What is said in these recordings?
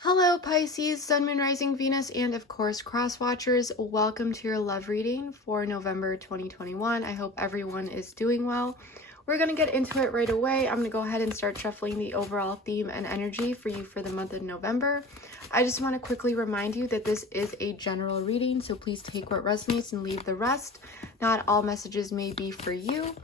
Hello Pisces, Sun, Moon, Rising, Venus, and of course Cross Watchers. Welcome to your love reading for November 2021. I hope everyone is doing well. We're going to get into it right away. I'm going to go ahead and start shuffling the overall theme and energy for you for the month of November. I just want to quickly remind you that this is a general reading, so please take what resonates and leave the rest. Not all messages may be for you.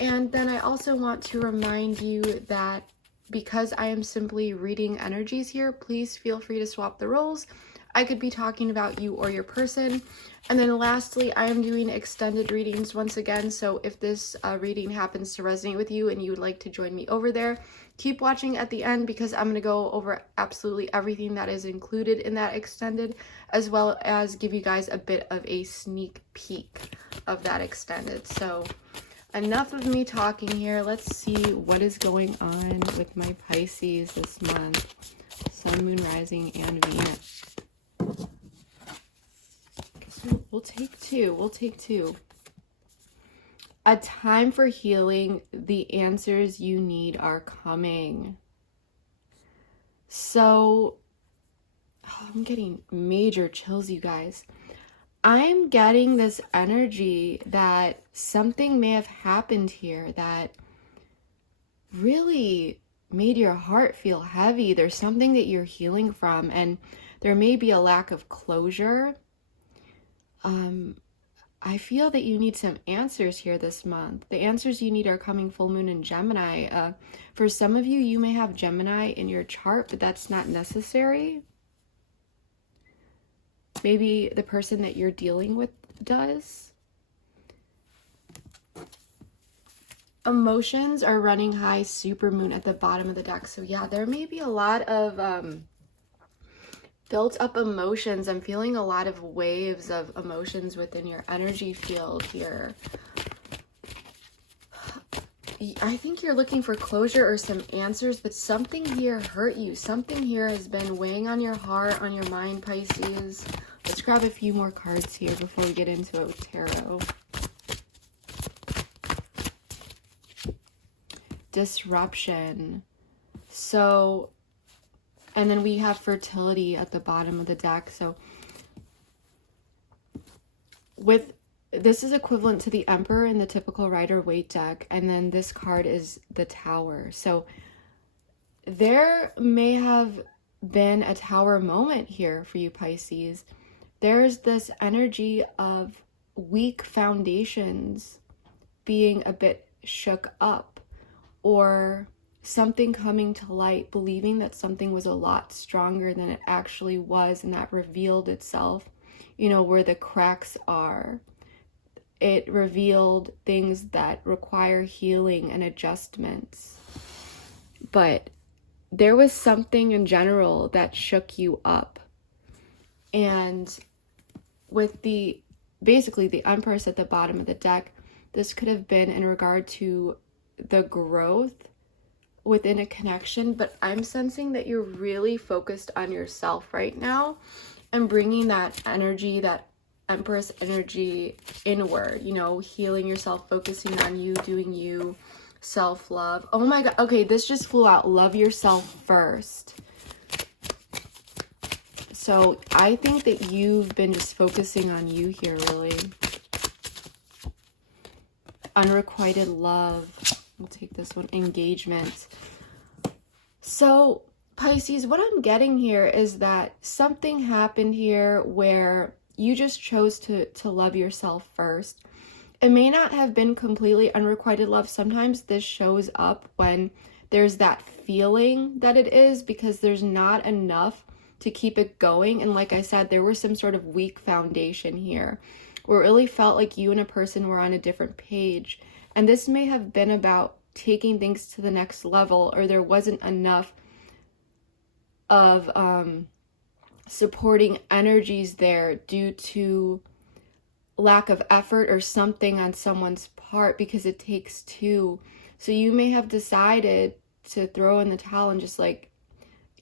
And then I also want to remind you that because I am simply reading energies here, please feel free to swap the roles. I could be talking about you or your person. And then lastly, I am doing extended readings once again. So if this reading happens to resonate with you and you would like to join me over there, keep watching at the end because I'm going to go over absolutely everything that is included in that extended, as well as give you guys a bit of a sneak peek of that extended. So enough of me talking here. Let's see what is going on with my Pisces this month. Sun, Moon, Rising, and Venus. So we'll take two. We'll take two. A time for healing. The answers you need are coming. So, I'm getting major chills, you guys. I'm getting this energy that something may have happened here that really made your heart feel heavy. There's something that you're healing from, and there may be a lack of closure. I feel that you need some answers here this month. The answers you need are coming full moon in Gemini. For some of you, you may have Gemini in your chart, but that's not necessary. Maybe the person that you're dealing with does. Emotions are running high, super moon at the bottom of the deck. So yeah, there may be a lot of built up emotions. I'm feeling a lot of waves of emotions within your energy field here. I think you're looking for closure or some answers, but something here hurt you. Something here has been weighing on your heart, on your mind, Pisces. Let's grab a few more cards here before we get into it with tarot. Disruption. So, and then we have fertility at the bottom of the deck. So with this is equivalent to the Emperor in the typical Rider-Waite deck, and then this card is the Tower. So there may have been a Tower moment here for you, Pisces. There's this energy of weak foundations being a bit shook up, or something coming to light, believing that something was a lot stronger than it actually was, and that revealed itself, you know, where the cracks are. It revealed things that require healing and adjustments. But there was something in general that shook you up. And with basically the Empress at the bottom of the deck, this could have been in regard to the growth within a connection, but I'm sensing that you're really focused on yourself right now and bringing that energy, that Empress energy inward, you know, healing yourself, focusing on you, doing you, self-love. Oh my God. Okay, this just flew out. Love yourself first. So I think that you've been just focusing on you here, really. Unrequited love. We'll take this one. Engagement. So Pisces, what I'm getting here is that something happened here where you just chose to love yourself first. It may not have been completely unrequited love. Sometimes this shows up when there's that feeling that it is, because there's not enough to keep it going. And like I said, there was some sort of weak foundation here where it really felt like you and a person were on a different page. And this may have been about taking things to the next level, or there wasn't enough of supporting energies there due to lack of effort or something on someone's part, because it takes two. So you may have decided to throw in the towel and just, like,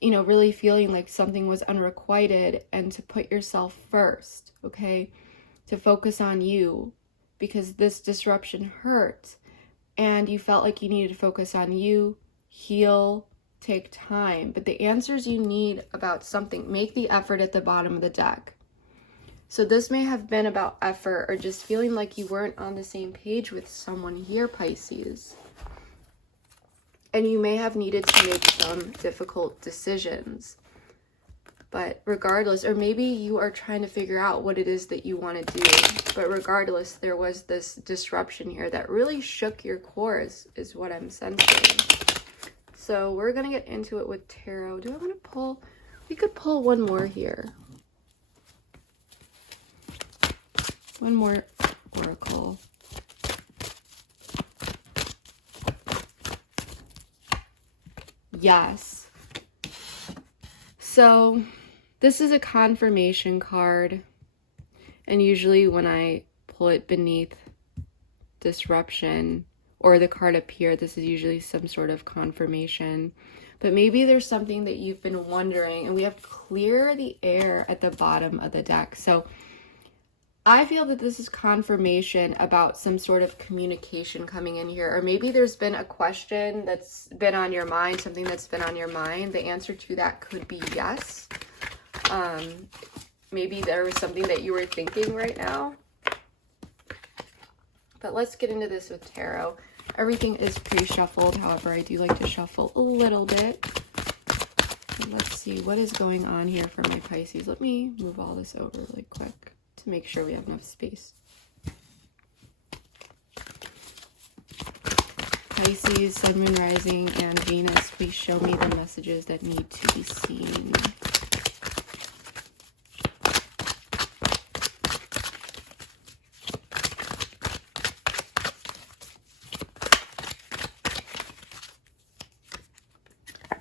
you know, really feeling like something was unrequited, and to put yourself first, okay? To focus on you, because this disruption hurt, and you felt like you needed to focus on you, heal, take time, but the answers you need about something, make the effort at the bottom of the deck. So this may have been about effort or just feeling like you weren't on the same page with someone here, Pisces. And you may have needed to make some difficult decisions. But regardless, or maybe you are trying to figure out what it is that you want to do. But regardless, there was this disruption here that really shook your core is what I'm sensing. So we're going to get into it with tarot. Do I want to pull? We could pull one more here. One more oracle. Yes. So this is a confirmation card. And usually when I pull it beneath disruption or the card up here, this is usually some sort of confirmation. But maybe there's something that you've been wondering, and we have clear the air at the bottom of the deck. So I feel that this is confirmation about some sort of communication coming in here, or maybe there's been a question that's been on your mind, something that's been on your mind. The answer to that could be yes. Maybe there was something that you were thinking right now. But let's get into this with tarot. Everything is pre-shuffled. However, I do like to shuffle a little bit. Let's see what is going on here for my Pisces. Let me move all this over really quick to make sure we have enough space. Pisces, Sun, Moon, Rising, and Venus, please show me the messages that need to be seen.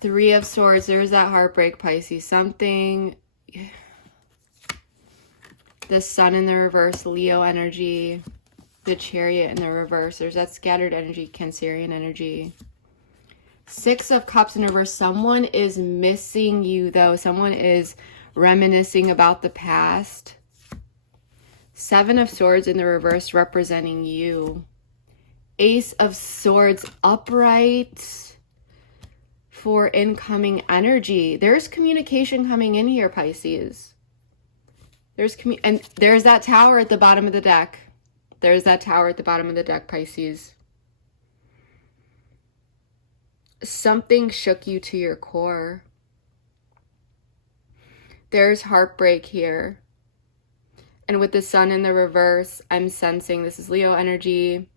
Three of Swords, there's that heartbreak, Pisces. Something, the Sun in the reverse, Leo energy, the Chariot in the reverse. There's that scattered energy, Cancerian energy. Six of Cups in reverse. Someone is missing you, though. Someone is reminiscing about the past. Seven of Swords in the reverse, representing you. Ace of Swords upright for incoming energy. There's communication coming in here, Pisces. And there's that tower at the bottom of the deck. There's that tower at the bottom of the deck, Pisces. Something shook you to your core. There's heartbreak here. And with the Sun in the reverse, I'm sensing this is Leo energy.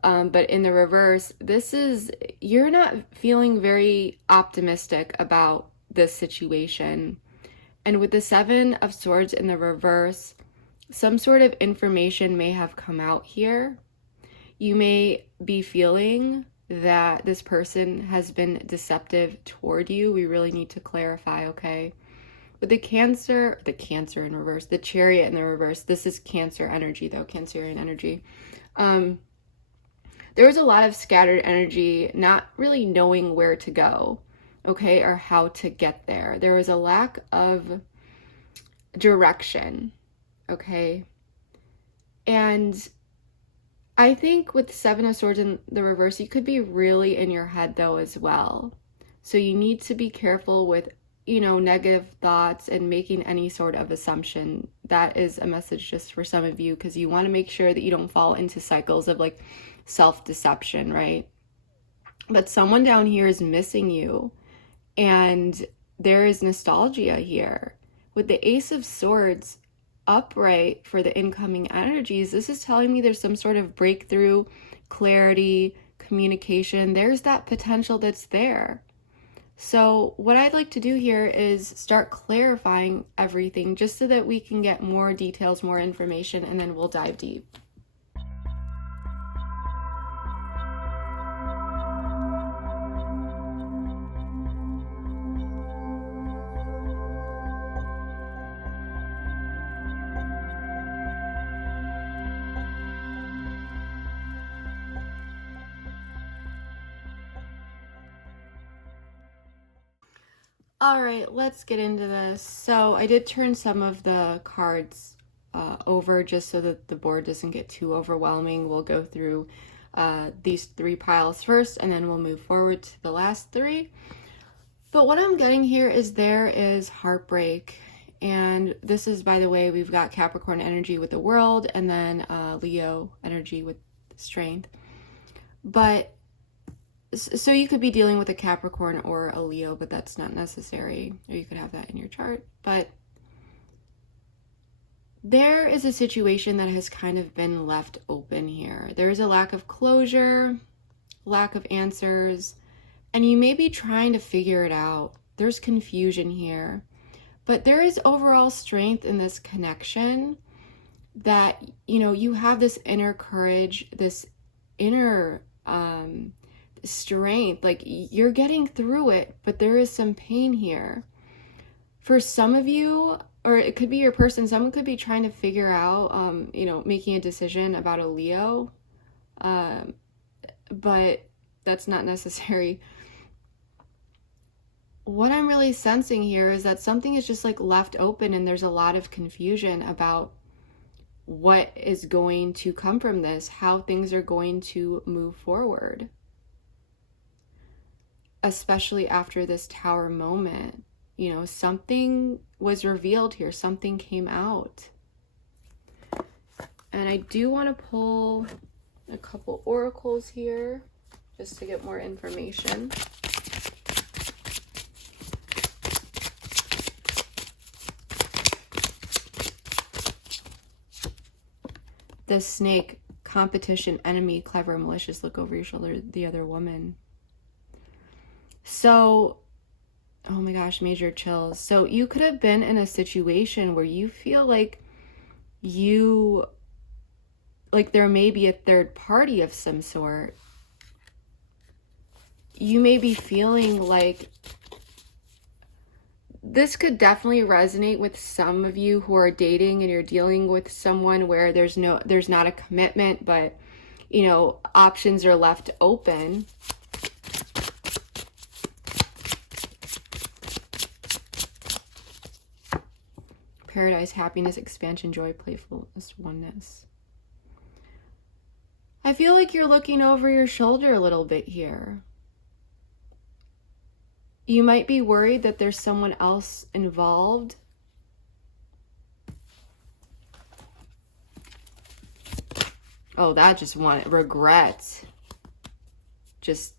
But in the reverse, this is, you're not feeling very optimistic about this situation. And with the Seven of Swords in the reverse, some sort of information may have come out here. You may be feeling that this person has been deceptive toward you. We really need to clarify, okay? With the Cancer in reverse, the Chariot in the reverse, this is Cancer energy though, Cancerian energy. There was a lot of scattered energy, not really knowing where to go, okay, or how to get there. There was a lack of direction, okay? And I think with Seven of Swords in the reverse, you could be really in your head though as well. So you need to be careful with, you know, negative thoughts and making any sort of assumption. That is a message just for some of you, because you want to make sure that you don't fall into cycles of like self-deception, right? But someone down here is missing you, and there is nostalgia here. With the Ace of Swords upright for the incoming energies, this is telling me there's some sort of breakthrough, clarity, communication. There's that potential that's there. So what I'd like to do here is start clarifying everything just so that we can get more details, more information, and then we'll dive deep. All right, let's get into this. So I did turn some of the cards over just so that the board doesn't get too overwhelming. We'll go through these three piles first, and then we'll move forward to the last three. But what I'm getting here is there is heartbreak. And this is, by the way, we've got Capricorn energy with the world and then Leo energy with strength. But so you could be dealing with a Capricorn or a Leo, but that's not necessary. Or you could have that in your chart. But there is a situation that has kind of been left open here. There's a lack of closure, lack of answers, and you may be trying to figure it out. There's confusion here. But there is overall strength in this connection that, you know, you have this inner courage, this inner strength, like you're getting through it, but there is some pain here. For some of you, or it could be your person, someone could be trying to figure out, you know, making a decision about a Leo, but that's not necessary. What I'm really sensing here is that something is just like left open and there's a lot of confusion about what is going to come from this, how things are going to move forward, especially after this Tower moment. You know, something was revealed here, something came out. And I do want to pull a couple oracles here just to get more information. The snake, competition, enemy, clever, malicious, look over your shoulder, the other woman. So, oh my gosh, major chills. So you could have been in a situation where you feel like there may be a third party of some sort. You may be feeling like this could definitely resonate with some of you who are dating and you're dealing with someone where there's not a commitment, but you know, options are left open. Paradise, happiness, expansion, joy, playfulness, oneness. I feel like you're looking over your shoulder a little bit here. You might be worried that there's someone else involved. Oh, that just regret. Just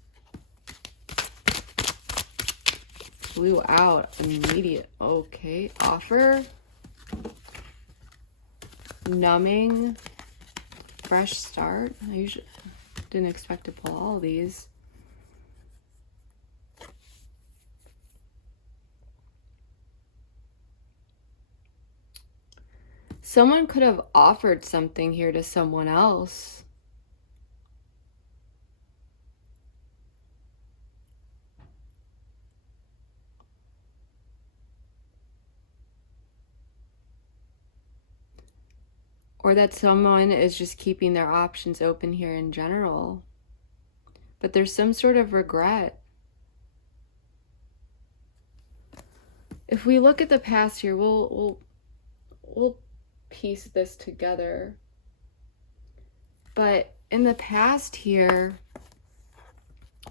flew out immediate. Okay, offer. Numbing. Fresh start. I usually didn't expect to pull all of these. Someone could have offered something here to someone else. Or that someone is just keeping their options open here in general. But there's some sort of regret. If we look at the past here, we'll piece this together. But in the past here,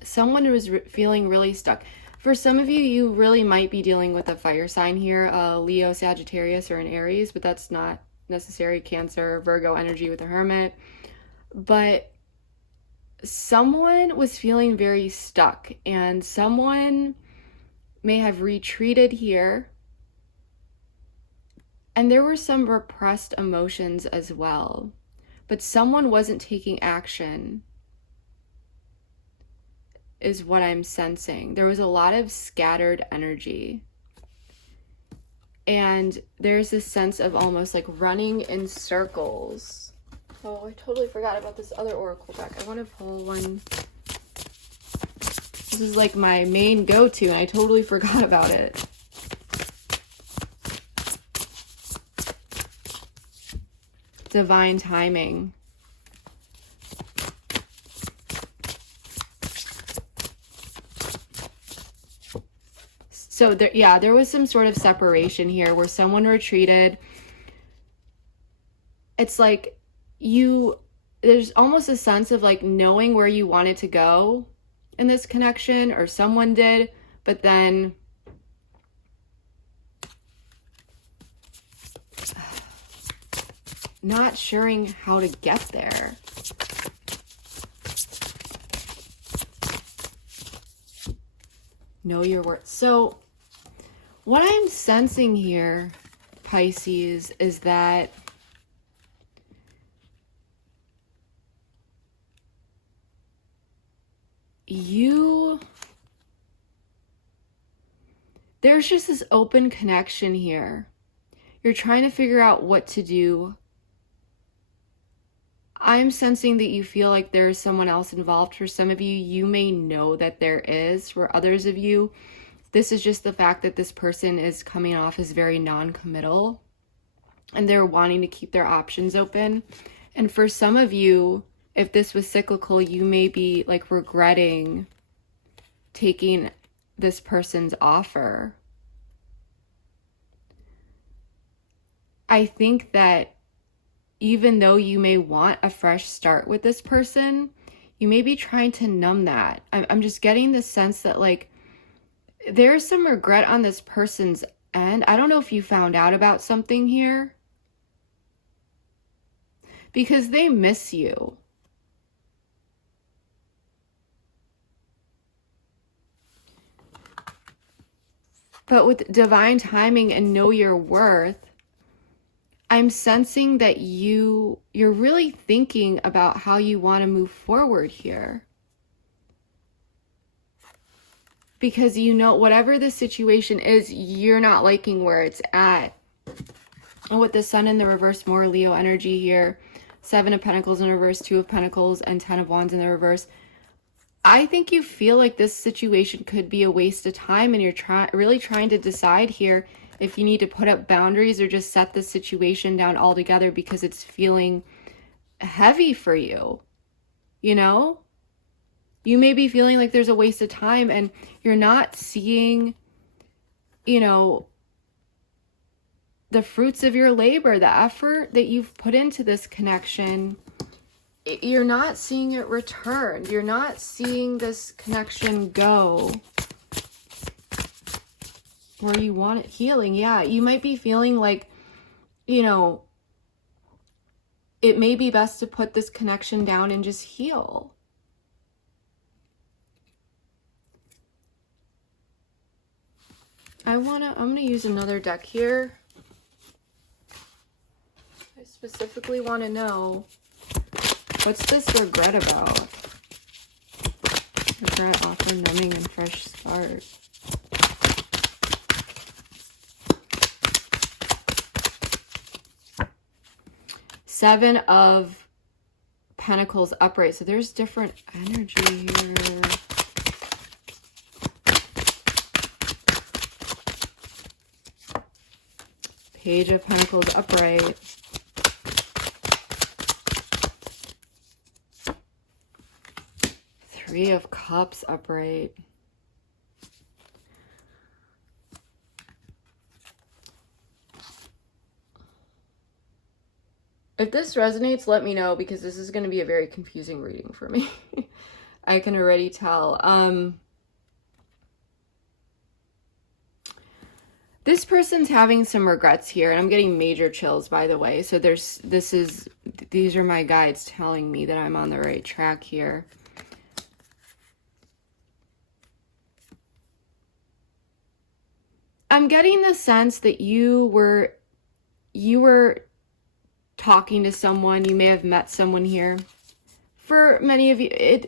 someone was feeling really stuck. For some of you, you really might be dealing with a fire sign here, Leo, Sagittarius, or an Aries, but that's not necessary. Cancer, Virgo energy with the Hermit. But someone was feeling very stuck, and someone may have retreated here. And there were some repressed emotions as well, but someone wasn't taking action, is what I'm sensing. There was a lot of scattered energy. And there's this sense of almost like running in circles. Oh, I totally forgot about this other oracle deck. I want to pull one. This is like my main go-to, and I totally forgot about it. Divine timing. So there was some sort of separation here where someone retreated. It's like there's almost a sense of like knowing where you wanted to go in this connection, or someone did, but then not sure how to get there. Know your worth. So what I'm sensing here, Pisces, is that there's just this open connection here. You're trying to figure out what to do. I'm sensing that you feel like there is someone else involved. For some of you, you may know that there is. For others of you, this is just the fact that this person is coming off as very non-committal and they're wanting to keep their options open. And for some of you, if this was cyclical, you may be like regretting taking this person's offer. I think that even though you may want a fresh start with this person, you may be trying to numb that. I'm just getting the sense that like there's some regret on this person's end. I don't know if you found out about something here, because they miss you. But with divine timing and know your worth, I'm sensing that you're really thinking about how you want to move forward here. Because you know, whatever the situation is, you're not liking where it's at. And with the Sun in the reverse, more Leo energy here, 7 of Pentacles in reverse, 2 of Pentacles, and 10 of Wands in the reverse. I think you feel like this situation could be a waste of time, and you're really trying to decide here if you need to put up boundaries or just set the situation down altogether because it's feeling heavy for you. You know? You may be feeling like there's a waste of time and you're not seeing, you know, the fruits of your labor, the effort that you've put into this connection. You're not seeing it return. You're not seeing this connection go where you want it healing. Yeah, you might be feeling like, you know, it may be best to put this connection down and just heal. I'm gonna use another deck here. I specifically want to know, what's this regret about? Regret, offer, numbing, and fresh start. Seven of Pentacles upright. So there's different energy here. Page of Pentacles upright. Three of Cups upright. If this resonates, let me know, because this is going to be a very confusing reading for me. I can already tell. This person's having some regrets here, and I'm getting major chills, by the way. So these are my guides telling me that I'm on the right track here. I'm getting the sense that you were talking to someone. You may have met someone here. For many of you,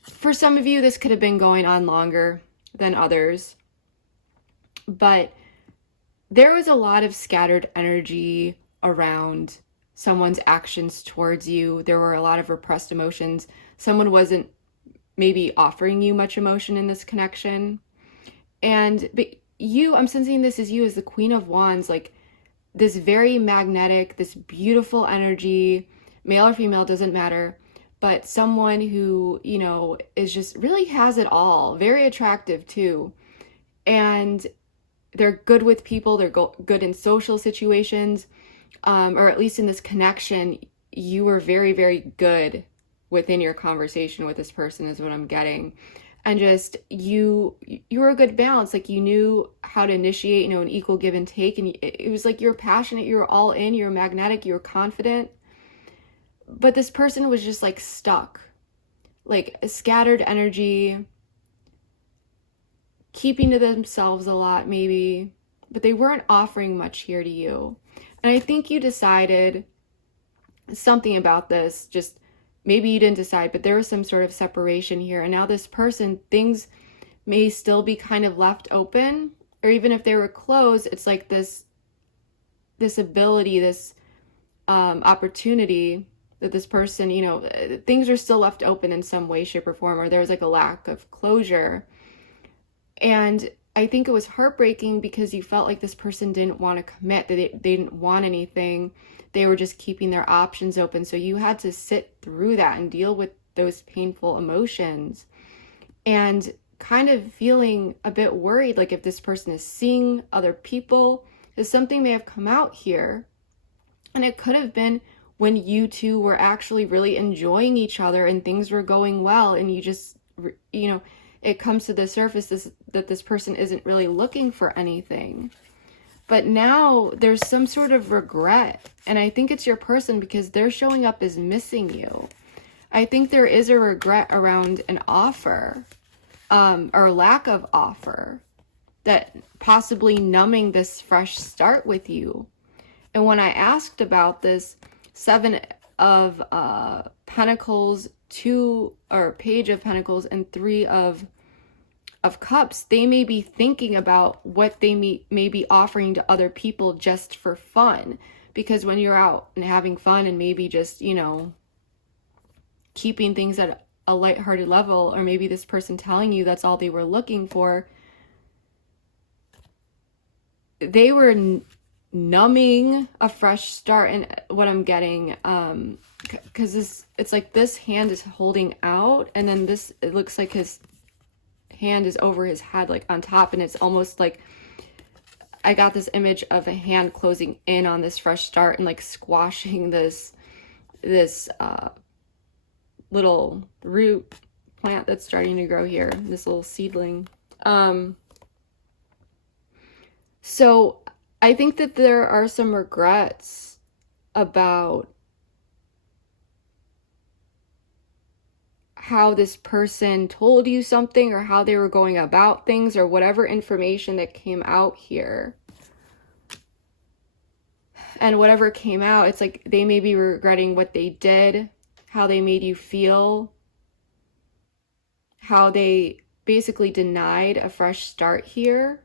for some of you, this could have been going on longer than others. But there was a lot of scattered energy around someone's actions towards you. There were a lot of repressed emotions. Someone wasn't maybe offering you much emotion in this connection. But you, I'm sensing this as you as the Queen of Wands, like this very magnetic, this beautiful energy, male or female, doesn't matter, but someone who, you know, is just really has it all, very attractive too. And they're good with people, they're good in social situations, or at least in this connection, you were very, very good within your conversation with this person is what I'm getting. and just you were a good balance. Like, you knew how to initiate, you know, an equal give and take, and it was like you're passionate, you're all in, you're magnetic, you're confident. But this person was just like stuck, like a scattered energy, keeping to themselves a lot maybe, but they weren't offering much here to you. And I think you decided something about this, just maybe you didn't decide, but there was some sort of separation here. And now this person, things may still be kind of left open, or even if they were closed, it's like this ability, this opportunity that this person, you know, things are still left open in some way, shape, or form, or there was like a lack of closure. And I think it was heartbreaking because you felt like this person didn't want to commit, that they didn't want anything. They were just keeping their options open. So you had to sit through that and deal with those painful emotions, and kind of feeling a bit worried, like if this person is seeing other people, because something may have come out here. And it could have been when you two were actually really enjoying each other and things were going well, and you just, you know, it comes to the surface that this person isn't really looking for anything. But now there's some sort of regret, and I think it's your person because they're showing up as missing you. I think there is a regret around an offer, or lack of offer, that possibly numbing this fresh start with you. And when I asked about this Seven of Pentacles, Page of Pentacles, and Three of Cups, they may be thinking about what they may be offering to other people just for fun. Because when you're out and having fun and maybe just, you know, keeping things at a lighthearted level, or maybe this person telling you that's all they were looking for, they were numbing a fresh start. And what I'm getting, because it's like this hand is holding out, and then this, it looks like his hand is over his head, like on top, and it's almost like I got this image of a hand closing in on this fresh start and like squashing this little root plant that's starting to grow here, this little seedling. So I think that there are some regrets about how this person told you something, or how they were going about things, or whatever information that came out here. And whatever came out, it's like they may be regretting what they did, how they made you feel, how they basically denied a fresh start here.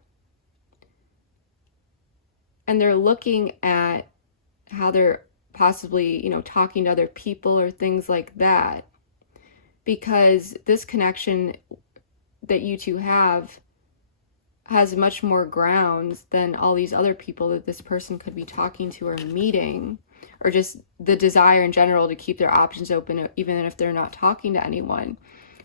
And they're looking at how they're possibly, you know, talking to other people or things like that. Because this connection that you two have has much more grounds than all these other people that this person could be talking to or meeting, or just the desire in general to keep their options open, even if they're not talking to anyone.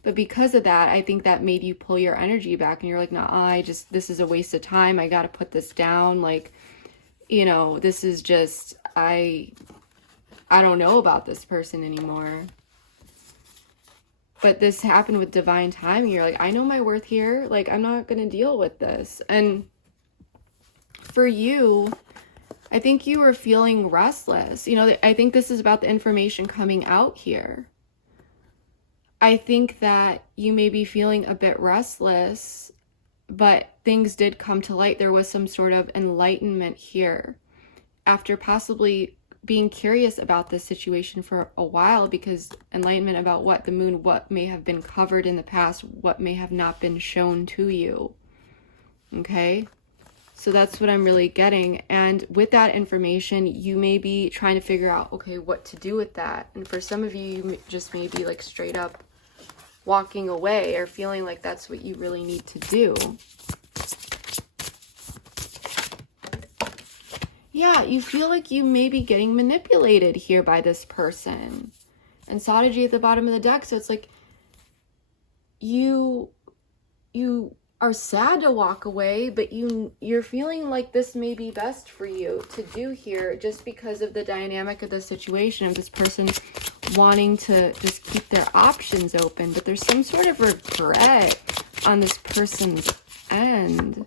But because of that, I think that made you pull your energy back, and you're like, nah, this is a waste of time. I got to put this down. Like, you know, this is just, I don't know about this person anymore. But this happened with divine timing. You're like, I know my worth here. Like, I'm not going to deal with this. And for you, I think you were feeling restless. You know, I think this is about the information coming out here. I think that you may be feeling a bit restless, but things did come to light. There was some sort of enlightenment here after possibly being curious about this situation for a while, because enlightenment about what the moon, what may have been covered in the past, what may have not been shown to you. Okay, so that's what I'm really getting. And with that information, you may be trying to figure out, okay, what to do with that. And for some of you, you just may be like straight up walking away, or feeling like that's what you really need to do. Yeah, you feel like you may be getting manipulated here by this person. And Sadaji at the bottom of the deck. So it's like you are sad to walk away, but you're feeling like this may be best for you to do here, just because of the dynamic of the situation, of this person wanting to just keep their options open, but there's some sort of regret on this person's end.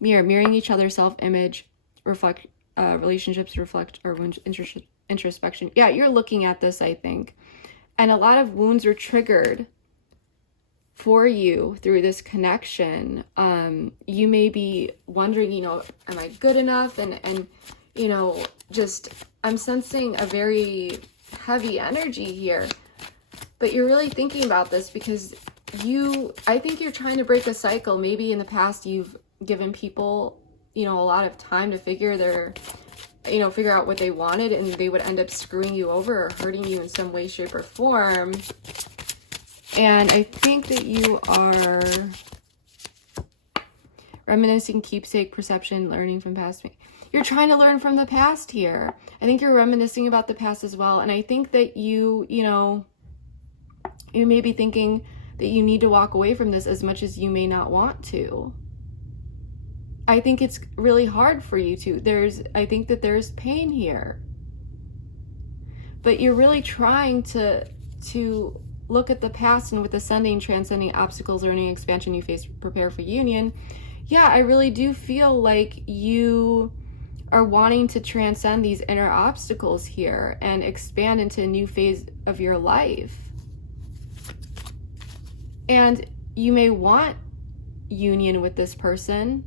Mirroring each other's self-image, reflect relationships, reflect our wounds, introspection. Yeah, you're looking at this, I think. And a lot of wounds were triggered for you through this connection. You may be wondering, you know, am I good enough? And you know, just, I'm sensing a very heavy energy here. But you're really thinking about this because I think you're trying to break a cycle. Maybe in the past you've given people, you know, a lot of time to figure out what they wanted, and they would end up screwing you over or hurting you in some way, shape, or form. And I think that you are reminiscing, keepsake, perception, learning from past. You're trying to learn from the past here. I think you're reminiscing about the past as well. And I think that you may be thinking that you need to walk away from this as much as you may not want to. I think it's really hard for you to. I think that there's pain here. But you're really trying to look at the past, and with ascending, transcending obstacles, learning, expansion you face, prepare for union. Yeah, I really do feel like you are wanting to transcend these inner obstacles here and expand into a new phase of your life. And you may want union with this person,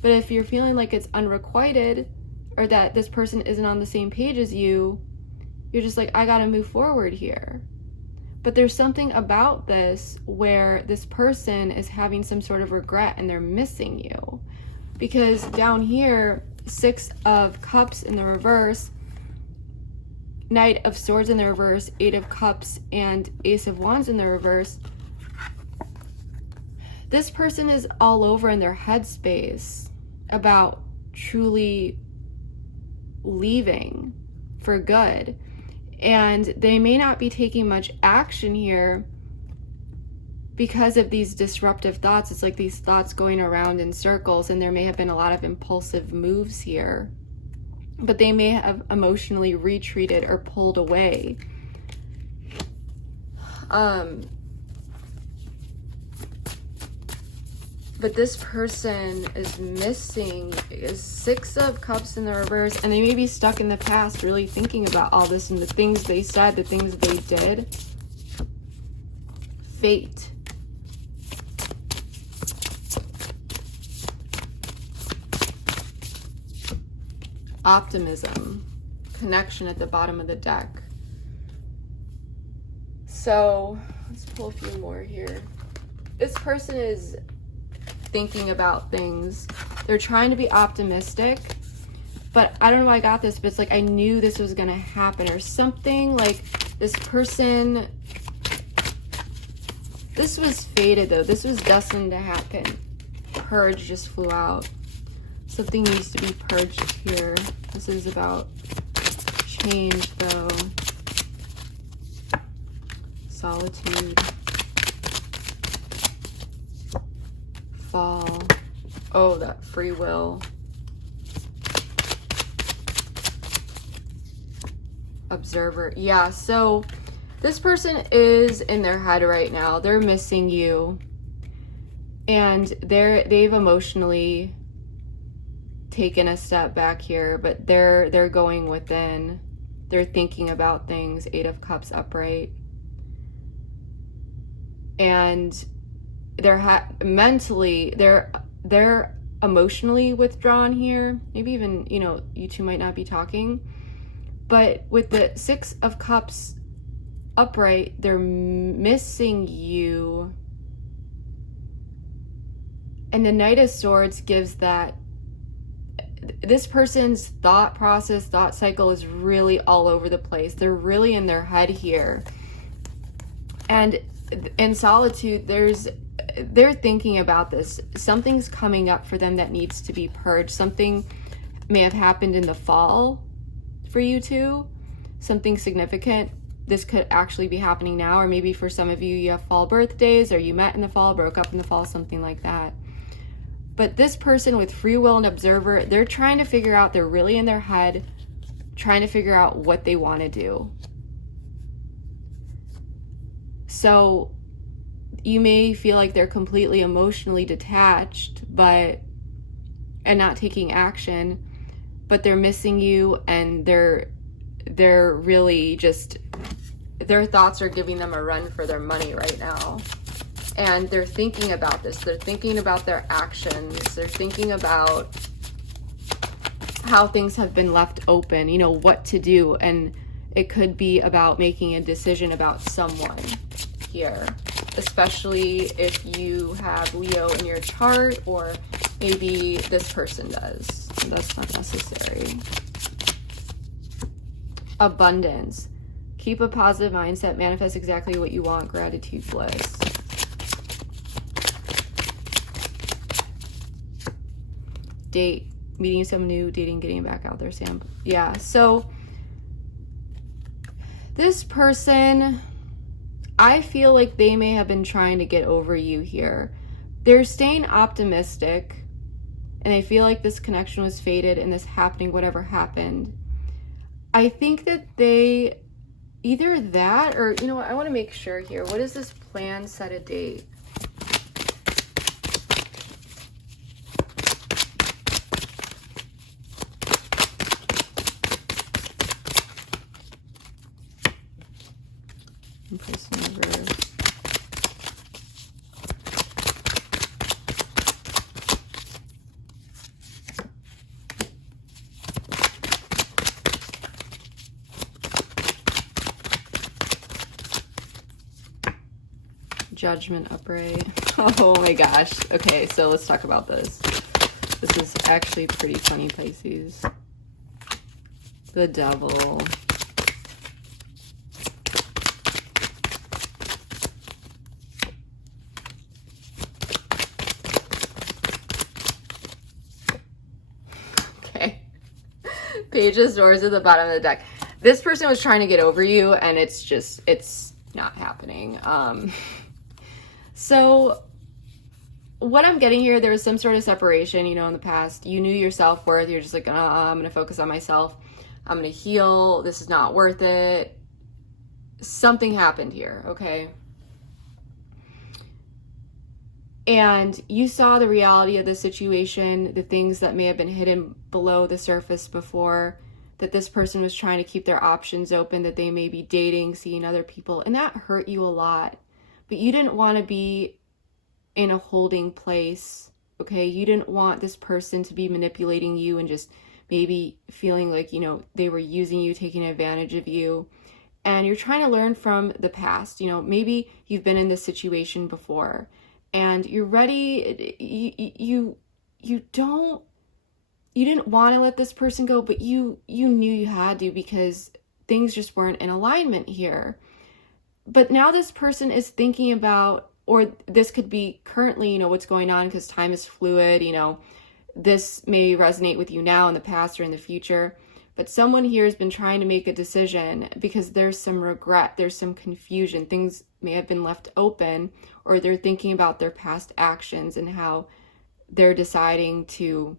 but if you're feeling like it's unrequited, or that this person isn't on the same page as you, you're just like, I gotta move forward here. But there's something about this where this person is having some sort of regret and they're missing you. Because down here, 6 of Cups in the reverse, Knight of Swords in the reverse, 8 of Cups, and Ace of Wands in the reverse. This person is all over in their headspace about truly leaving for good. And they may not be taking much action here because of these disruptive thoughts. It's like these thoughts going around in circles, and there may have been a lot of impulsive moves here. But they may have emotionally retreated or pulled away. But this person is missing 6 of Cups in the reverse, and they may be stuck in the past really thinking about all this and the things they said, the things they did. Fate. Optimism. Connection at the bottom of the deck. So let's pull a few more here. This person is thinking about things. They're trying to be optimistic, but I don't know why I got this, but it's like I knew this was gonna happen or something. Like this person, this was fated though. This was destined to happen. Purge just flew out. Something needs to be purged here. This is about change though. Solitude. Fall. Oh, that free will. Observer. Yeah, so this person is in their head right now. They're missing you. And they've emotionally taken a step back here, but they're going within. They're thinking about things. 8 of Cups upright. And they're mentally, they're emotionally withdrawn here. Maybe even, you two might not be talking. But with the 6 of Cups upright, they're missing you. And the Knight of Swords gives that this person's thought process, thought cycle is really all over the place. They're really in their head here. And in solitude, they're thinking about this. Something's coming up for them that needs to be purged. Something may have happened in the fall for you two. Something significant. This could actually be happening now, or maybe for some of you, you have fall birthdays, or you met in the fall, broke up in the fall, something like that. But this person with free will and observer, they're trying to figure out, they're really in their head, trying to figure out what they want to do. So you may feel like they're completely emotionally detached, and not taking action, but they're missing you, and they're really just, their thoughts are giving them a run for their money right now. And they're thinking about this. They're thinking about their actions. They're thinking about how things have been left open, you know, what to do. And it could be about making a decision about someone here, especially if you have Leo in your chart, or maybe this person does. That's not necessary. Abundance. Keep a positive mindset. Manifest exactly what you want. Gratitude, bliss. Date. Meeting someone new, dating, getting back out there, Sam. Yeah, so this person, I feel like they may have been trying to get over you here. They're staying optimistic, and I feel like this connection was fated and this happening, whatever happened. I think that they, either that, or, you know what, I want to make sure here. What is this plan, set a date? Judgment upright. Oh my gosh. Okay, so let's talk about this. This is actually pretty funny, Pisces. The devil. Okay. Pages, doors at the bottom of the deck. This person was trying to get over you, and it's not happening. So what I'm getting here, there was some sort of separation, you know, in the past. You knew your self-worth. You're just like, I'm going to focus on myself. I'm going to heal. This is not worth it. Something happened here, okay? And you saw the reality of the situation, the things that may have been hidden below the surface before, that this person was trying to keep their options open, that they may be dating, seeing other people, and that hurt you a lot. But you didn't want to be in a holding place, okay? You didn't want this person to be manipulating you and just maybe feeling like, you know, they were using you, taking advantage of you. And you're trying to learn from the past. You know, maybe you've been in this situation before and you're ready. You didn't want to let this person go, but you knew you had to, because things just weren't in alignment here. But now this person is thinking about, or this could be currently, you know, what's going on, because time is fluid, you know, this may resonate with you now, in the past, or in the future. But someone here has been trying to make a decision because there's some regret, there's some confusion, things may have been left open, or they're thinking about their past actions and how they're deciding to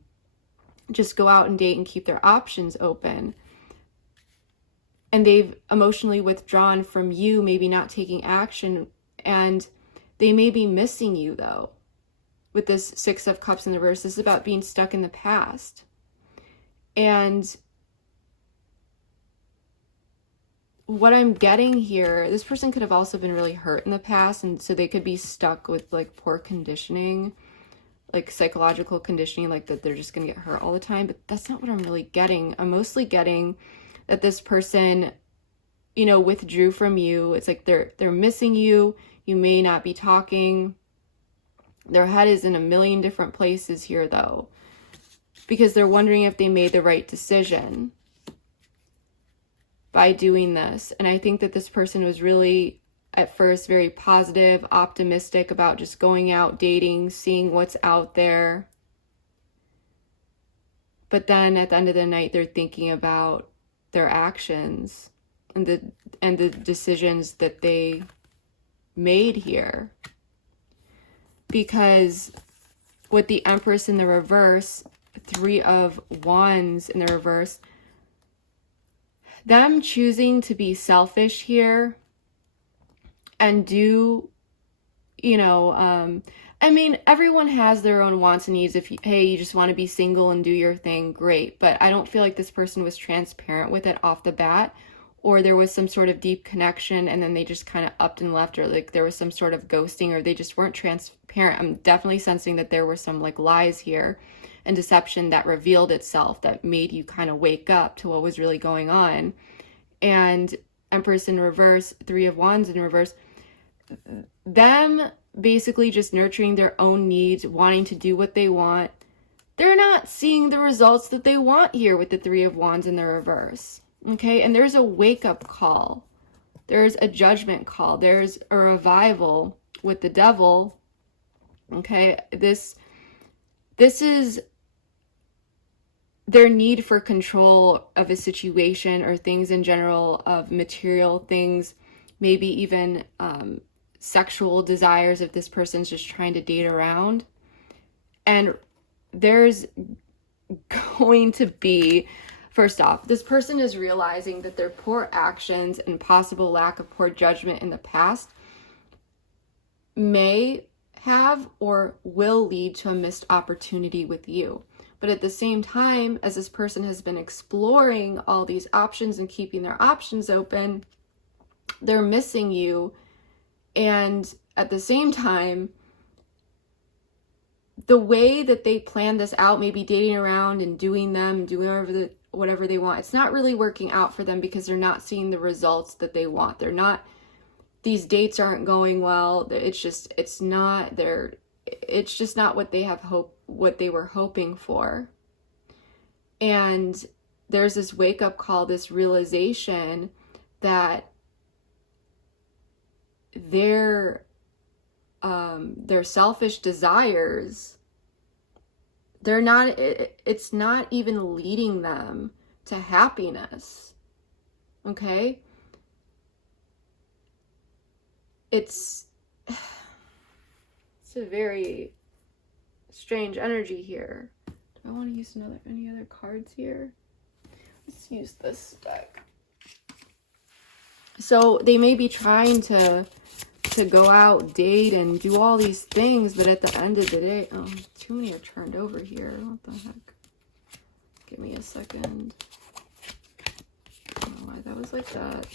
just go out and date and keep their options open. And they've emotionally withdrawn from you, maybe not taking action, and they may be missing you, though. With this Six of Cups in the reverse, this is about being stuck in the past. And what I'm getting here, this person could have also been really hurt in the past, and so they could be stuck with like poor conditioning, like psychological conditioning, like that they're just gonna get hurt all the time. But that's not what I'm really getting. I'm mostly getting that this person, you know, withdrew from you. It's like they're missing you. You may not be talking. Their head is in a million different places here, though, because they're wondering if they made the right decision by doing this. And I think that this person was really, at first, very positive, optimistic about just going out, dating, seeing what's out there. But then at the end of the night, they're thinking about their actions and the decisions that they made here. Because with the Empress in the reverse, Three of Wands in the reverse, them choosing to be selfish here and do, you know, I mean, everyone has their own wants and needs. If you, hey, you just want to be single and do your thing, great. But I don't feel like this person was transparent with it off the bat, or there was some sort of deep connection and then they just kind of upped and left, or like there was some sort of ghosting, or they just weren't transparent. I'm definitely sensing that there were some like lies here and deception that revealed itself, that made you kind of wake up to what was really going on. And Empress in reverse, Three of Wands in reverse, them basically just nurturing their own needs, wanting to do what they want. They're not seeing the results that they want here with the Three of Wands in the reverse. Okay, and there's a wake-up call. There's a judgment call. There's a revival with the Devil. Okay, this is their need for control of a situation or things in general, of material things, maybe even sexual desires if this person's just trying to date around. And there's going to be, first off, this person is realizing that their poor actions and possible lack of poor judgment in the past may have or will lead to a missed opportunity with you. But at the same time, as this person has been exploring all these options and keeping their options open, they're missing you. And at the same time, the way that they planned this out, maybe dating around and doing whatever they want, it's not really working out for them because they're not seeing the results that they want. These dates aren't going well. It's just not what they were hoping for. And there's this wake-up call, this realization that their selfish desires, it's not even leading them to happiness. Okay? It's a very strange energy here. Do I want to use any other cards here? Let's use this deck. So they may be trying to go out, date, and do all these things, but at the end of the day, oh, too many are turned over here. What the heck? Give me a second. I don't know why that was like that.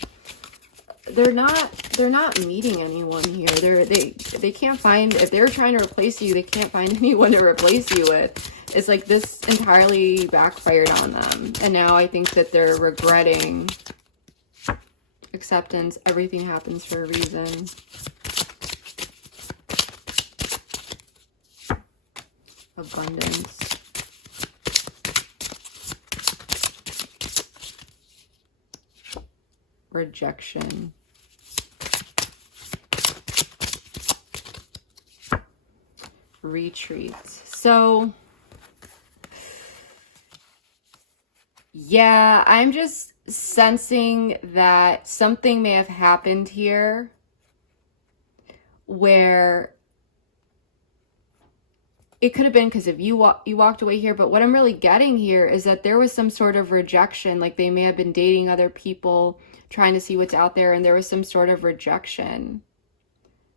They're not meeting anyone here. They can't find, if they're trying to replace you, they can't find anyone to replace you with. It's like this entirely backfired on them. And now I think that they're regretting acceptance. Everything happens for a reason. Abundance. Rejection. Retreat. So, yeah, I'm just sensing that something may have happened here where it could have been because if you walked away here, but what I'm really getting here is that there was some sort of rejection. Like they may have been dating other people, trying to see what's out there, and there was some sort of rejection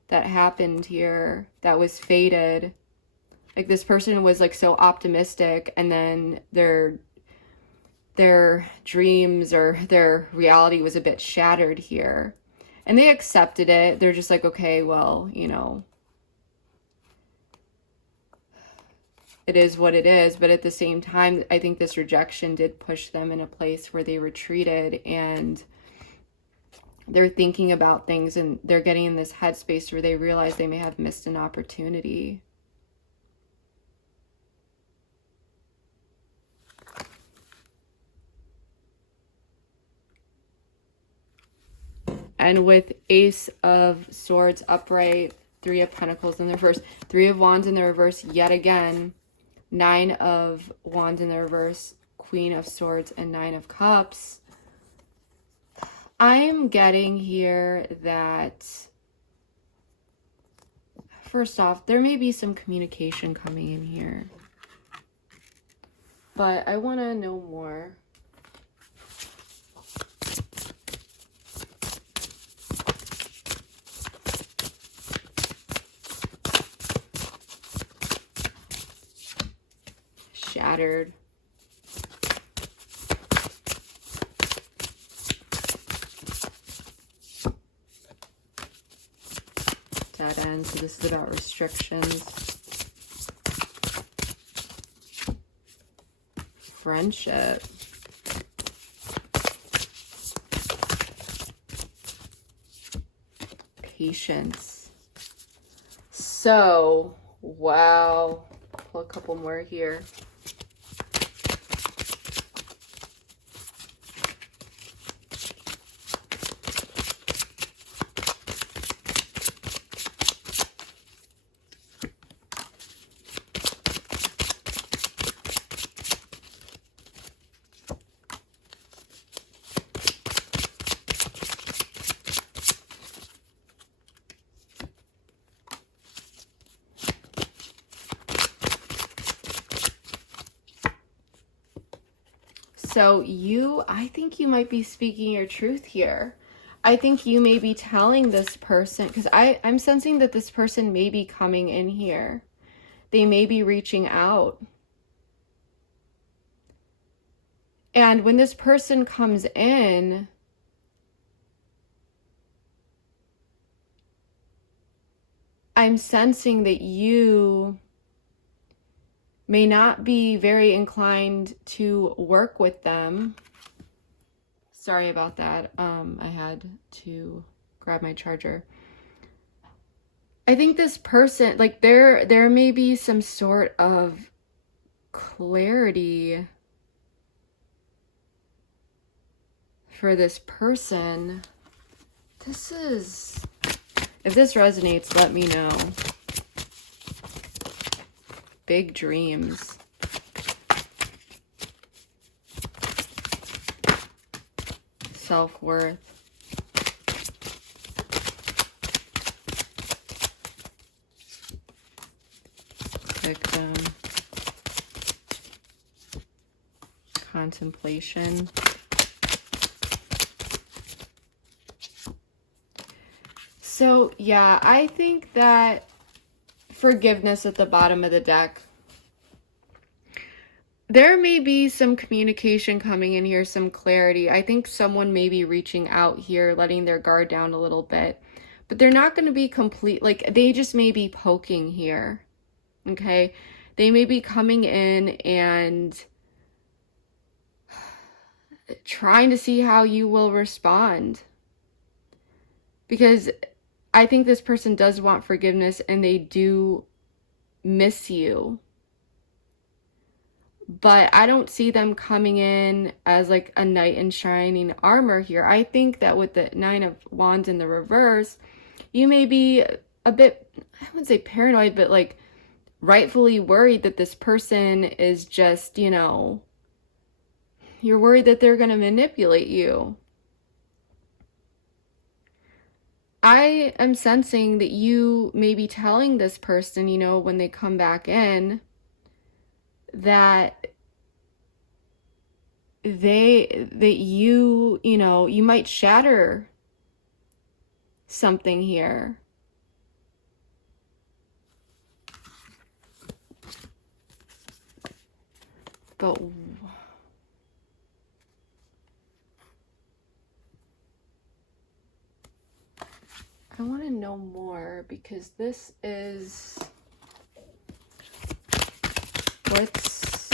that happened here that was fated. Like this person was like so optimistic, and then their dreams or their reality was a bit shattered here. And they accepted it. They're just like, okay, well, you know, it is what it is. But at the same time, I think this rejection did push them in a place where they retreated, and they're thinking about things, and they're getting in this headspace where they realize they may have missed an opportunity. And with Ace of Swords upright, Three of Pentacles in the reverse, Three of Wands in the reverse yet again, Nine of Wands in the reverse, Queen of Swords, and Nine of Cups. I'm getting here that, first off, there may be some communication coming in here, but I want to know more. scattered. Dead end. So this is about restrictions. Friendship. Patience. So, wow. Pull a couple more here. So I think you might be speaking your truth here. I think you may be telling this person, because I'm sensing that this person may be coming in here. They may be reaching out. And when this person comes in, I'm sensing that you may not be very inclined to work with them. Sorry about that. I had to grab my charger. I think this person, like there may be some sort of clarity for this person. If this resonates, let me know. Big dreams. Self-worth. Victim. Contemplation. So, yeah, I think that forgiveness at the bottom of the deck. There may be some communication coming in here, some clarity. I think someone may be reaching out here, letting their guard down a little bit. But they're not going to be complete. Like, they just may be poking here. Okay? They may be coming in and trying to see how you will respond. Because I think this person does want forgiveness and they do miss you. But I don't see them coming in as like a knight in shining armor here. I think that with the 9 of Wands in the reverse, you may be a bit, I wouldn't say paranoid, but like rightfully worried that this person is just, you know, you're worried that they're going to manipulate you. I am sensing that you may be telling this person, you know, when they come back in, that you know, you might shatter something here. But I want to know more, because this is what's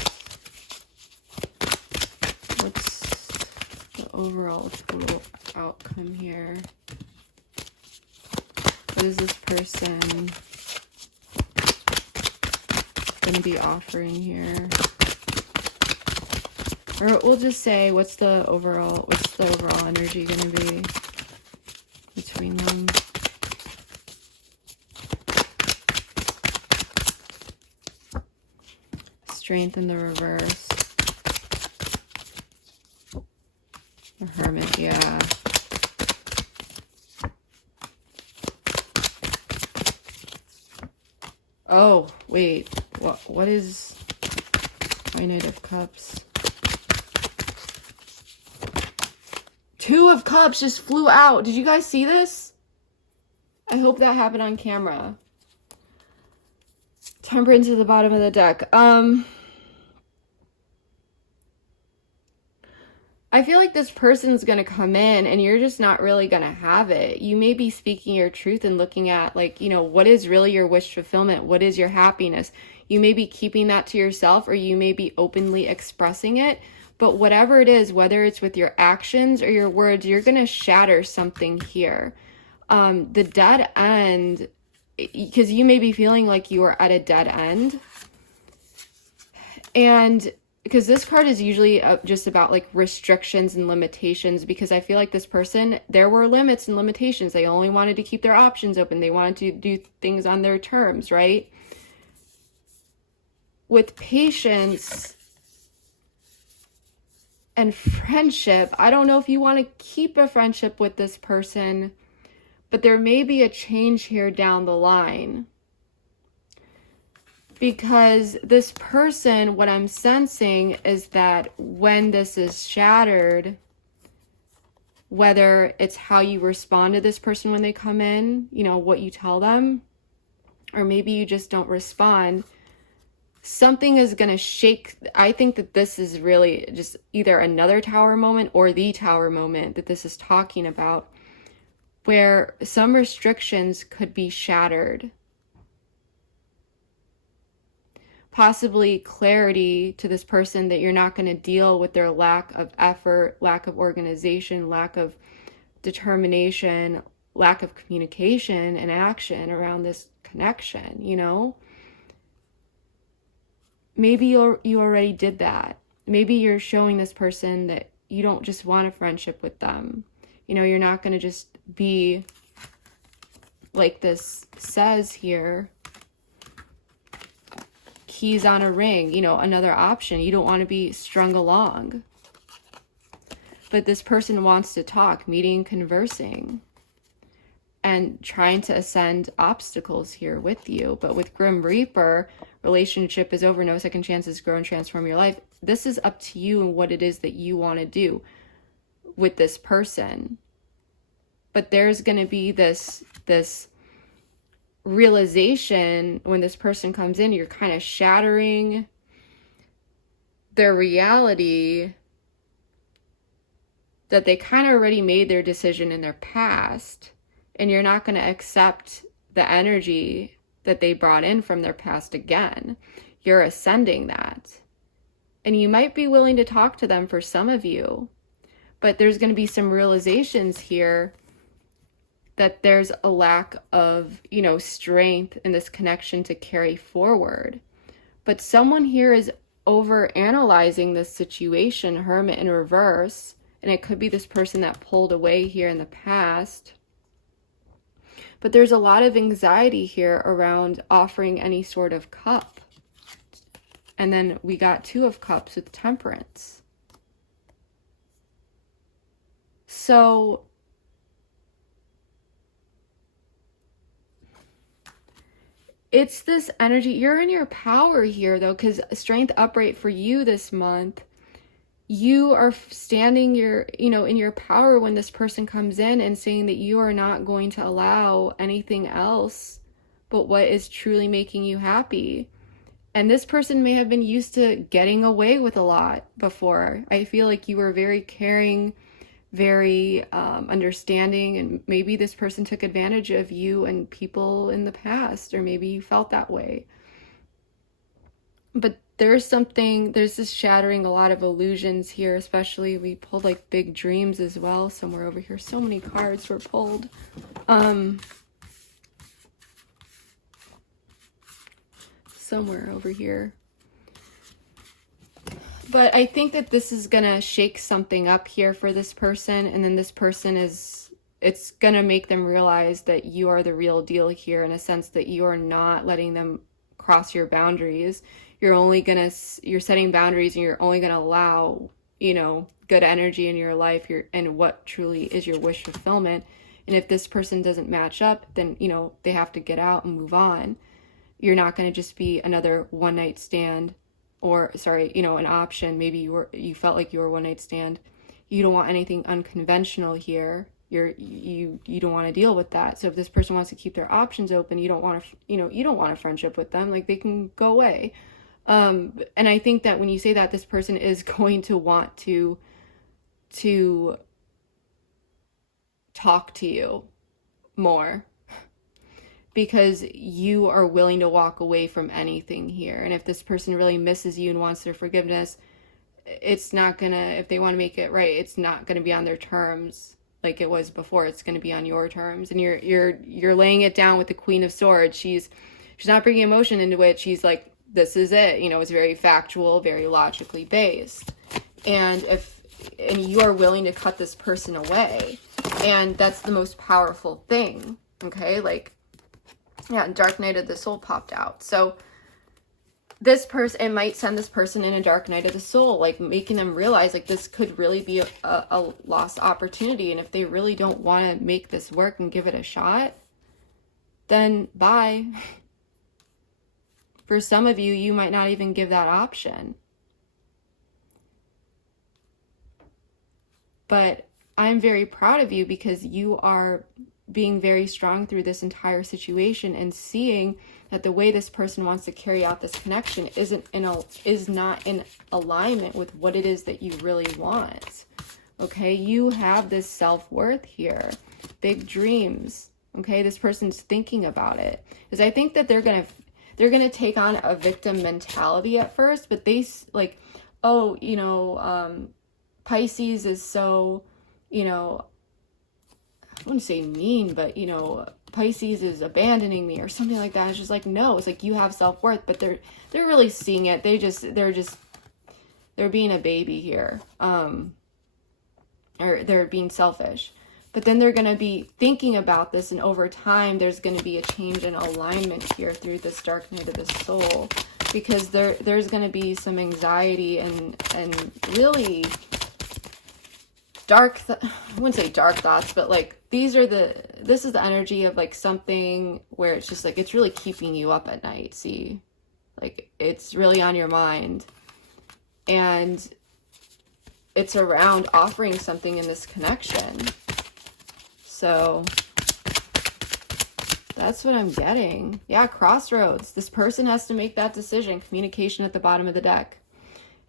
the overall total outcome here? What is this person going to be offering here? Or we'll just say, what's the overall energy going to be between them? Strength in the reverse. The Hermit, yeah. Oh, wait. What is my Knight of Cups? 2 of Cups just flew out. Did you guys see this? I hope that happened on camera. Temperance at the bottom of the deck. I feel like this person's going to come in and you're just not really going to have it. You may be speaking your truth and looking at, like, you know, what is really your wish fulfillment? What is your happiness? You may be keeping that to yourself, or you may be openly expressing it. But whatever it is, whether it's with your actions or your words, you're going to shatter something here. The dead end, because you may be feeling like you are at a dead end. And because this card is usually just about like restrictions and limitations, because I feel like this person, there were limits and limitations. They only wanted to keep their options open. They wanted to do things on their terms, right? With patience and friendship, I don't know if you want to keep a friendship with this person, but there may be a change here down the line. Because this person, what I'm sensing is that when this is shattered, whether it's how you respond to this person when they come in, you know, what you tell them, or maybe you just don't respond, something is going to shake. I think that this is really just either another tower moment or the tower moment that this is talking about, where some restrictions could be shattered. Possibly clarity to this person that you're not going to deal with their lack of effort, lack of organization, lack of determination, lack of communication and action around this connection, you know? Maybe you already did that. Maybe you're showing this person that you don't just want a friendship with them. You know, you're not going to just be like this says here, keys on a ring, you know, another option. You don't want to be strung along. But this person wants to talk, meeting, conversing, and trying to ascend obstacles here with you. But with Grim Reaper, relationship is over, no second chances, grow and transform your life. This is up to you and what it is that you want to do with this person. But there's going to be this realization when this person comes in, you're kind of shattering their reality that they kind of already made their decision in their past, and you're not going to accept the energy that they brought in from their past again. You're ascending that. And you might be willing to talk to them for some of you, but there's going to be some realizations here that there's a lack of, you know, strength in this connection to carry forward. But someone here is over analyzing this situation, Hermit in reverse, and it could be this person that pulled away here in the past. But there's a lot of anxiety here around offering any sort of cup. And then we got Two of Cups with Temperance. So it's this energy. You're in your power here, though, because strength upright for you this month. You are standing in your power when this person comes in and saying that you are not going to allow anything else but what is truly making you happy. And this person may have been used to getting away with a lot before. I feel like you were very caring, very understanding, and maybe this person took advantage of you and people in the past, or maybe you felt that way. But there's this shattering a lot of illusions here, especially we pulled like big dreams as well somewhere over here. So many cards were pulled. Somewhere over here. But I think that this is going to shake something up here for this person. And then this person it's going to make them realize that you are the real deal here, in a sense that you are not letting them cross your boundaries. You're setting boundaries, and you're only going to allow, you know, good energy in your life, and what truly is your wish fulfillment. And if this person doesn't match up, then, you know, they have to get out and move on. You're not going to just be another one night stand, or you know, an option. Maybe you felt like you were one night stand. You don't want anything unconventional here. You don't want to deal with that. So if this person wants to keep their options open, you don't want a friendship with them. Like, they can go away. And I think that when you say that, this person is going to want to to talk to you more, because you are willing to walk away from anything here. And if this person really misses you and wants their forgiveness, it's not gonna, if they want to make it right, it's not gonna be on their terms like it was before. It's gonna be on your terms. And you're laying it down with the Queen of Swords. She's not bringing emotion into it. She's like, this is it. You know, it's very factual, very logically based. And you are willing to cut this person away. And that's the most powerful thing. Okay, like, yeah, Dark Night of the Soul popped out. So this person, it might send this person in a dark night of the soul, like making them realize like this could really be a lost opportunity. And if they really don't want to make this work and give it a shot, then bye. For some of you, you might not even give that option. But I'm very proud of you, because you are being very strong through this entire situation and seeing that the way this person wants to carry out this connection is not in alignment with what it is that you really want. Okay, you have this self-worth here, big dreams. Okay, this person's thinking about it, because I think that they're gonna take on a victim mentality at first, but they like, oh, you know, Pisces is so, you know, I wouldn't say mean, but, you know, Pisces is abandoning me or something like that. It's just like, no, it's like you have self-worth, but they're really seeing it. They're being a baby here. Or they're being selfish. But then they're going to be thinking about this, and over time there's going to be a change in alignment here through this dark night of the soul, because there's going to be some anxiety and really dark, I wouldn't say dark thoughts, but like this is the energy of like something where it's just like, it's really keeping you up at night. See, like it's really on your mind, and it's around offering something in this connection. So that's what I'm getting. Yeah, crossroads. This person has to make that decision. Communication at the bottom of the deck.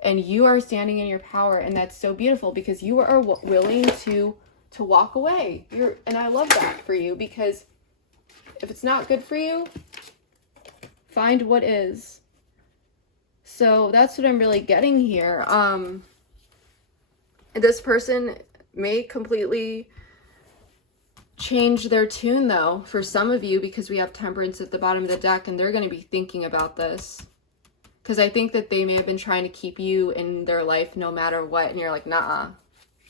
And you are standing in your power, and that's so beautiful, because you are willing to walk away. And I love that for you, because if it's not good for you, find what is. So that's what I'm really getting here. This person may completely change their tune, though, for some of you, because we have Temperance at the bottom of the deck, and they're going to be thinking about this. Because I think that they may have been trying to keep you in their life no matter what, and you're like, nah,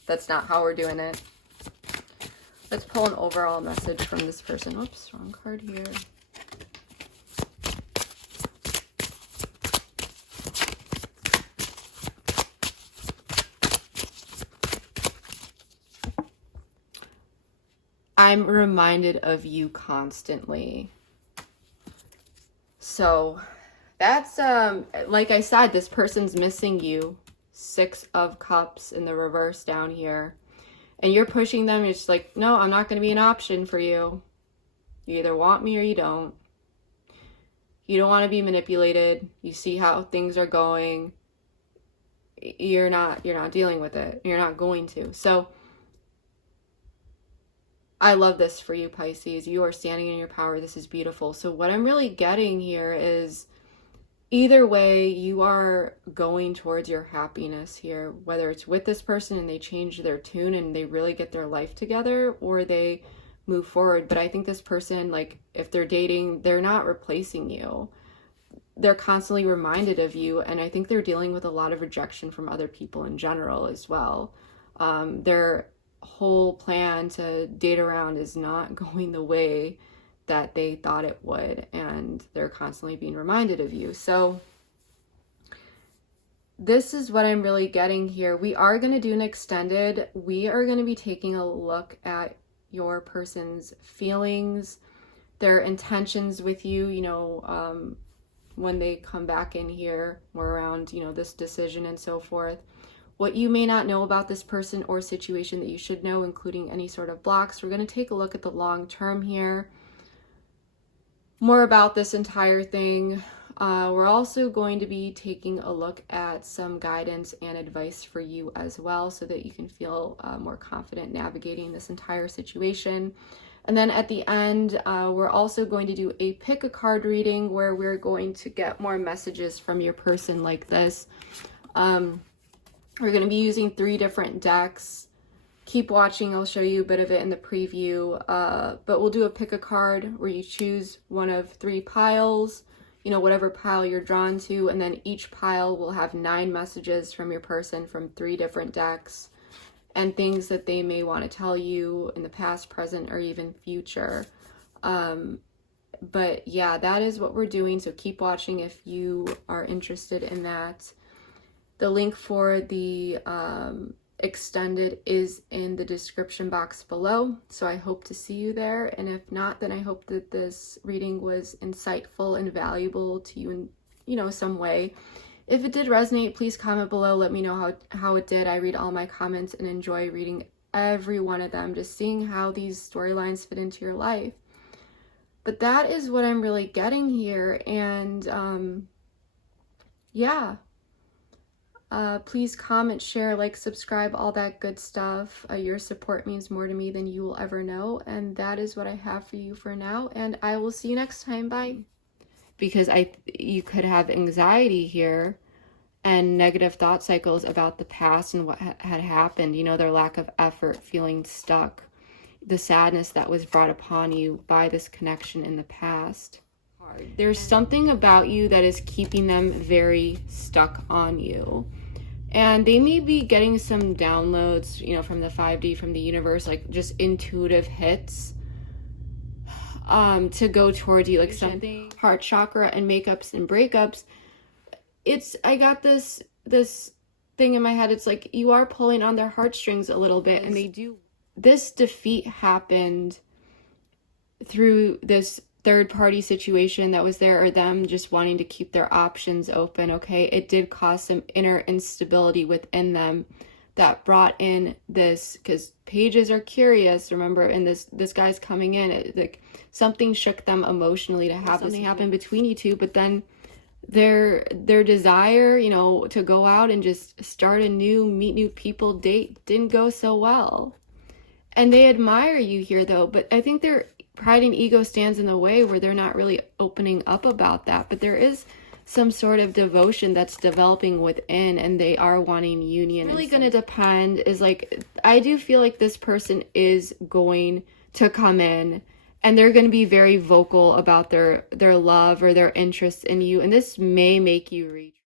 that's not how we're doing it. Let's pull an overall message from this person. Oops, wrong card here. I'm reminded of you constantly. So that's, like I said, this person's missing you. 6 of Cups in the reverse down here. And you're pushing them. It's like, no, I'm not going to be an option for you. You either want me or you don't. You don't want to be manipulated. You see how things are going. You're not dealing with it. You're not going to. So I love this for you, Pisces. You are standing in your power. This is beautiful. So what I'm really getting here is, either way, you are going towards your happiness here, whether it's with this person and they change their tune and they really get their life together, or they move forward. But I think this person, like, if they're dating, they're not replacing you. They're constantly reminded of you, and I think they're dealing with a lot of rejection from other people in general as well. Their whole plan to date around is not going the way that they thought it would, and they're constantly being reminded of you. So this is what I'm really getting here. We are going to do an extended. We are going to be taking a look at your person's feelings, their intentions with you, you know, when they come back in here, more around, you know, this decision and so forth. What you may not know about this person or situation that you should know, including any sort of blocks. We're going to take a look at the long term here. More about this entire thing. We're also going to be taking a look at some guidance and advice for you as well, so that you can feel more confident navigating this entire situation. And then at the end, we're also going to do a pick a card reading, where we're going to get more messages from your person like this. We're going to be using 3 different decks. Keep watching, I'll show you a bit of it in the preview, but we'll do a pick a card where you choose one of 3 piles, you know, whatever pile you're drawn to, and then each pile will have 9 messages from your person from 3 different decks, and things that they may want to tell you in the past, present, or even future. But yeah, that is what we're doing, so keep watching if you are interested in that. The link for the extended is in the description box below, so I hope to see you there, and if not, then I hope that this reading was insightful and valuable to you in, you know, some way. If it did resonate, please comment below, let me know how it did. I read all my comments and enjoy reading every one of them, just seeing how these storylines fit into your life. But that is what I'm really getting here, and yeah. Please comment, share, like, subscribe, all that good stuff. Your support means more to me than you will ever know. And that is what I have for you for now. And I will see you next time. Bye. Because you could have anxiety here and negative thought cycles about the past and what had happened. You know, their lack of effort, feeling stuck, the sadness that was brought upon you by this connection in the past. There's something about you that is keeping them very stuck on you. And they may be getting some downloads, you know, from the 5D, from the universe, like just intuitive hits to go towards you, like something heart chakra and makeups and breakups. I got this thing in my head. It's like you are pulling on their heartstrings a little bit, and they do. This defeat happened through this third-party situation that was there, or them just wanting to keep their options open. Okay, it did cause some inner instability within them that brought in this, because pages are curious, remember, and this guy's coming in, like something shook them emotionally to have something happen between you two. But then their desire, you know, to go out and just start anew, meet new people, date, didn't go so well. And they admire you here though, but I think their pride and ego stands in the way, where they're not really opening up about that. But there is some sort of devotion that's developing within, and they are wanting union. It's really going to depend, is like, I do feel like this person is going to come in and they're going to be very vocal about their love or their interest in you, and this may make you reach